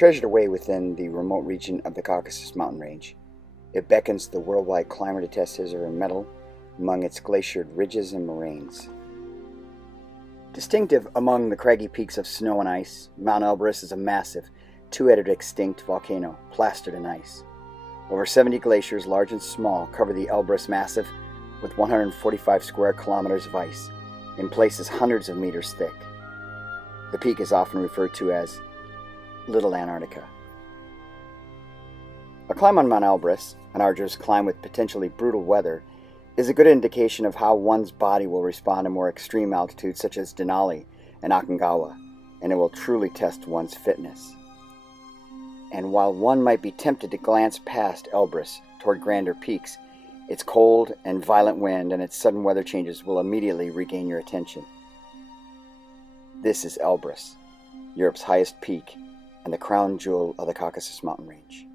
Treasured away within the remote region of the Caucasus mountain range, it beckons the worldwide climber to test his or her mettle among its glaciered ridges and moraines. Distinctive among the craggy peaks of snow and ice, Mount Elbrus is a massive, two-headed extinct volcano plastered in ice. Over 70 glaciers, large and small, cover the Elbrus Massif with 145 square kilometers of ice, in places hundreds of meters thick. The peak is often referred to as Little Antarctica. A climb on Mount Elbrus, an arduous climb with potentially brutal weather, is a good indication of how one's body will respond to more extreme altitudes such as Denali and Aconcagua, and it will truly test one's fitness. And while one might be tempted to glance past Elbrus toward grander peaks, its cold and violent wind and its sudden weather changes will immediately regain your attention. This is Elbrus, Europe's highest peak and the crown jewel of the Caucasus mountain range.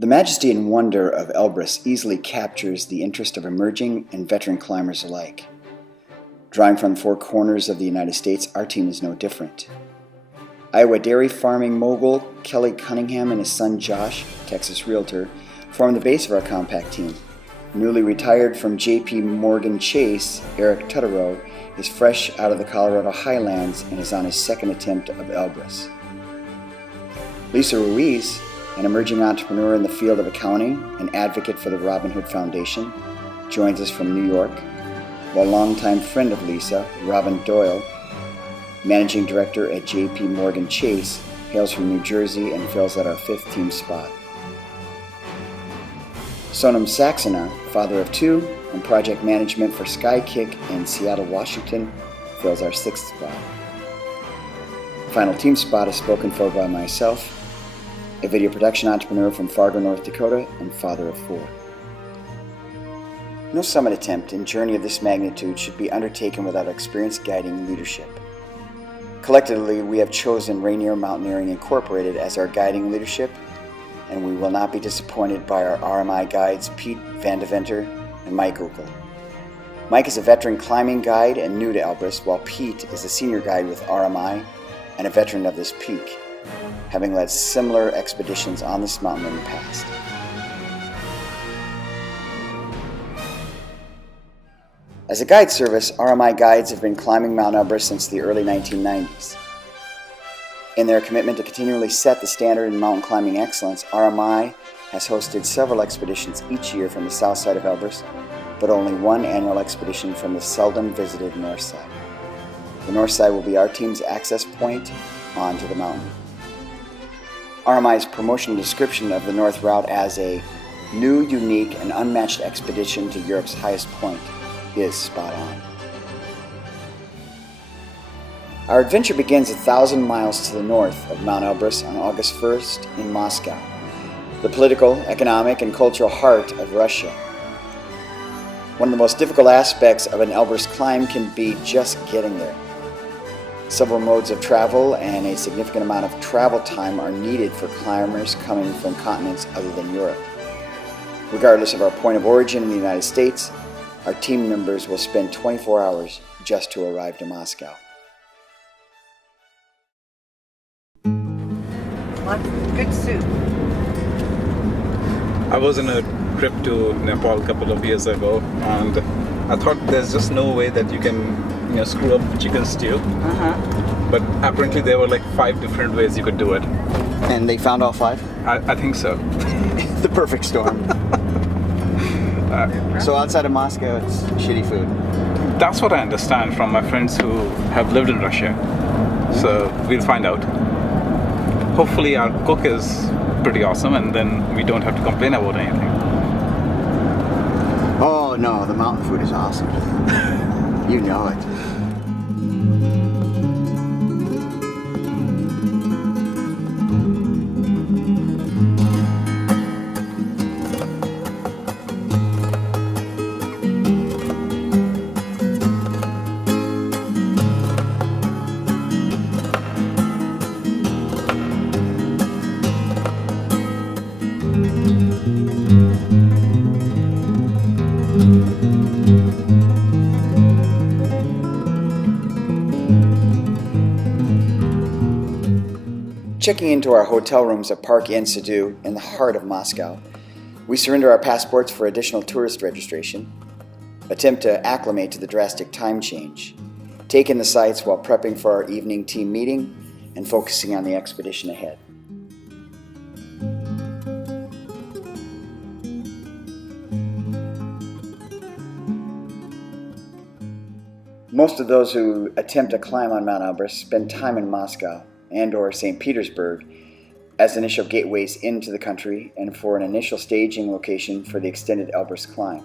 The majesty and wonder of Elbrus easily captures the interest of emerging and veteran climbers alike. Drawing from the four corners of the United States, our team is no different. Iowa dairy farming mogul Kelly Cunningham and his son Josh, Texas realtor, form the base of our compact team. Newly retired from J.P. Morgan Chase, Eric Tutterow is fresh out of the Colorado Highlands and is on his second attempt of Elbrus. Lisa Ruiz, an emerging entrepreneur in the field of accounting and advocate for the Robin Hood Foundation, joins us from New York, while longtime friend of Lisa, Robin Doyle, managing director at J.P. Morgan Chase, hails from New Jersey and fills out our fifth team spot. Sonam Saxena, father of two, and project management for Skykick in Seattle, Washington, fills our sixth spot. The final team spot is spoken for by myself, a video production entrepreneur from Fargo, North Dakota, and father of four. No summit attempt and journey of this magnitude should be undertaken without experienced guiding leadership. Collectively, we have chosen Rainier Mountaineering Incorporated as our guiding leadership, and we will not be disappointed by our RMI guides Pete Van Deventer and Mike Hoedl. Mike is a veteran climbing guide and new to Elbrus, while Pete is a senior guide with RMI and a veteran of this peak, having led similar expeditions on this mountain in the past. As a guide service, RMI guides have been climbing Mount Elbrus since the early 1990s. In their commitment to continually set the standard in mountain climbing excellence, RMI has hosted several expeditions each year from the south side of Elbrus, but only one annual expedition from the seldom visited north side. The north side will be our team's access point onto the mountain. RMI's promotional description of the North Route as a new, unique, and unmatched expedition to Europe's highest point is spot on. Our adventure begins 1,000 miles to the north of Mount Elbrus on August 1st in Moscow, the political, economic, and cultural heart of Russia. One of the most difficult aspects of an Elbrus climb can be just getting there. Several modes of travel and a significant amount of travel time are needed for climbers coming from continents other than Europe. Regardless of our point of origin in the United States, our team members will spend 24 hours just to arrive to Moscow. Good soup. I was on a trip to Nepal a couple of years ago, and I thought there's just no way that you can screw up chicken stew. But apparently there were like 5 different ways you could do it. And they found all 5? I think so. The perfect storm. So outside of Moscow, it's shitty food. That's what I understand from my friends who have lived in Russia. So we'll find out. Hopefully our cook is pretty awesome, and then we don't have to complain about anything. Oh no, the mountain food is awesome. You know it. Checking into our hotel rooms at Park Inn Sidu in the heart of Moscow, we surrender our passports for additional tourist registration, attempt to acclimate to the drastic time change, take in the sights while prepping for our evening team meeting, and focusing on the expedition ahead. Most of those who attempt to climb on Mount Elbrus spend time in Moscow and or St. Petersburg as initial gateways into the country and for an initial staging location for the extended Elbrus climb.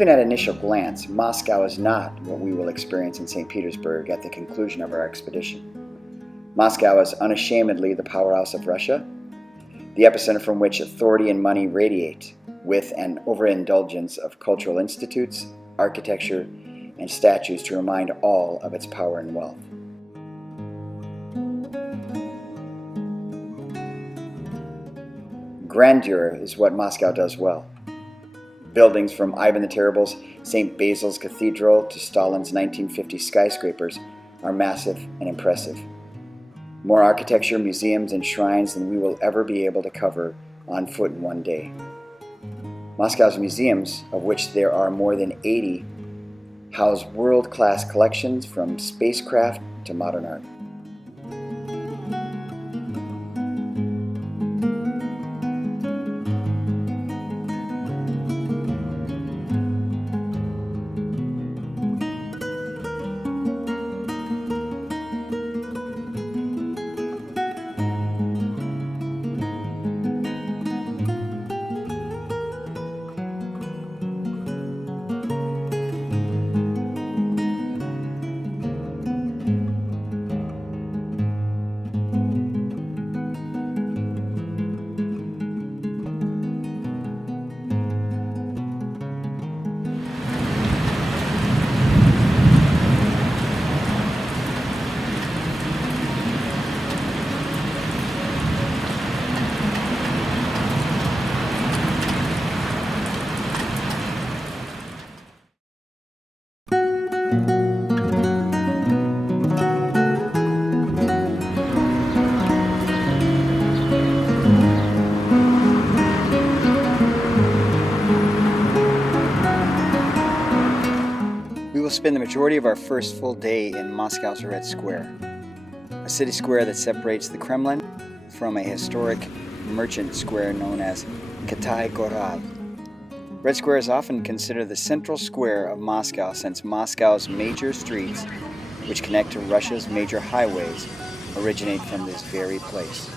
even at initial glance, Moscow is not what we will experience in St. Petersburg at the conclusion of our expedition. Moscow is unashamedly the powerhouse of Russia, the epicenter from which authority and money radiate, with an overindulgence of cultural institutes, architecture, and statues to remind all of its power and wealth. Grandeur is what Moscow does well. Buildings from Ivan the Terrible's St. Basil's Cathedral to Stalin's 1950 skyscrapers are massive and impressive. More architecture, museums, and shrines than we will ever be able to cover on foot in one day. Moscow's museums, of which there are more than 80, house world-class collections from spacecraft to modern art. We will spend the majority of our first full day in Moscow's Red Square, a city square that separates the Kremlin from a historic merchant square known as Kitai-Gorod. Red Square is often considered the central square of Moscow since Moscow's major streets, which connect to Russia's major highways, originate from this very place.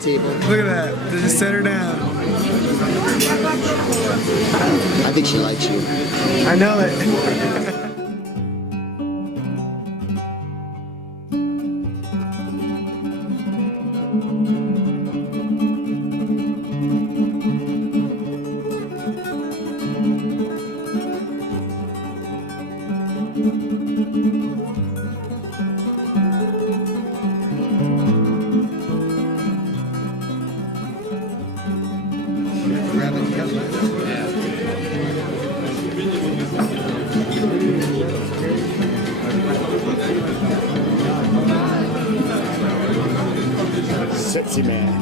Table. Look at that. They just set her down. I think she likes you. I know it. Sexy man.